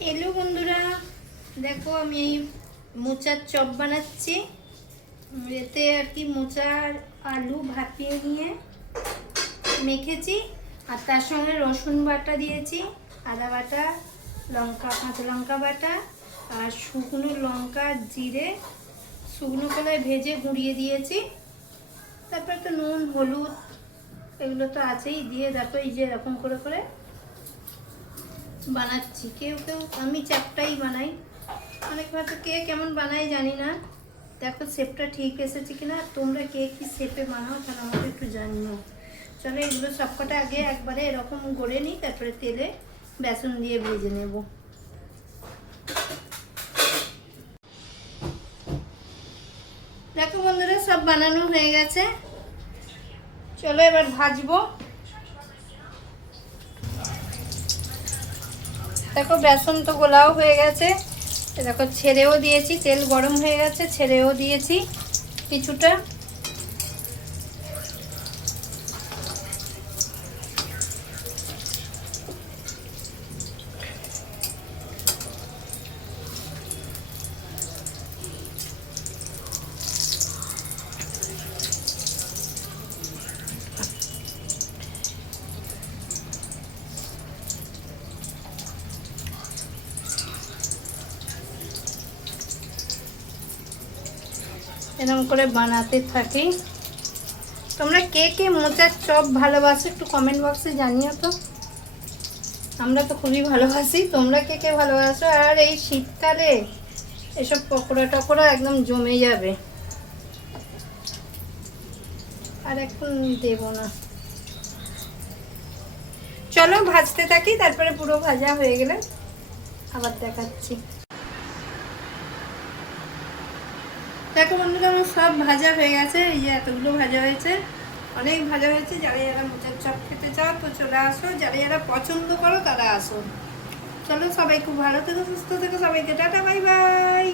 Hello বন্ধুরা, দেখো আমি এই মোচার চপ বানাচ্ছি। এতে আর কি মোচার আলু ভাপিয়ে নিয়ে মেখেছি, আর তার সঙ্গে রসুন বাটা দিয়েছি, আদা বাটা, কাঁচা লঙ্কা বাটা, আর শুকনো লঙ্কা জিরে শুকনো কলায় ভেজে গুঁড়িয়ে দিয়েছি। তারপর তো নুন হলুদ এগুলো তো আছেই, দিয়ে দেখো এই যে এরকম করে করে বানাচ্ছি। কেউ কেউ, আমি চ্যাপটাই বানাই, অনেক হয়তো কে কেমন বানাই জানি না। দেখো শেপটা ঠিক এসেছে কিনা, তোমরা কে কি শেপে বানাও কেন আমাকে একটু জানিও। চলো এগুলো সবকটা আগে একবারে এরকম গড়ে নিই, তারপরে তেলে বেসন দিয়ে ভেজে নেব। দেখো বন্ধুরা, সব বানানো হয়ে গেছে, চলো এবার ভাজবো। দেখো বেসন তো গোলাও হয়ে গেছে, দেখো ছেড়েও দিয়েছি, তেল গরম হয়ে গেছে, ছেড়েও দিয়েছি কিছুটা। এরকম করে বানাতে থাকি। তোমরা কে কে মোচার চপ ভালোবাসো একটু কমেন্ট বক্সে জানিও তো। আমরা তো খুবই ভালোবাসি, তোমরা কে কে ভালোবাসো। আর এই শীতকালে এসব পকোড়া টকোড়া একদম জমে যাবে। আর এখন দেব না, চলো ভাজতে থাকি, তারপরে পুরো ভাজা হয়ে গেলে আবার দেখাচ্ছি। দেখো বন্ধুরা, আমার সব ভাজা হয়ে গেছে, এই যে এতগুলো ভাজা হয়েছে, অনেক ভাজা হয়েছে। যারা যারা মোচার চপ খেতে চাও তো চলে আসো, যারা যারা পছন্দ করো তারা আসো। চলো সবাই খুব ভালো থেকো, সুস্থ থেকো, সবাইকে টাটা, বাই বাই।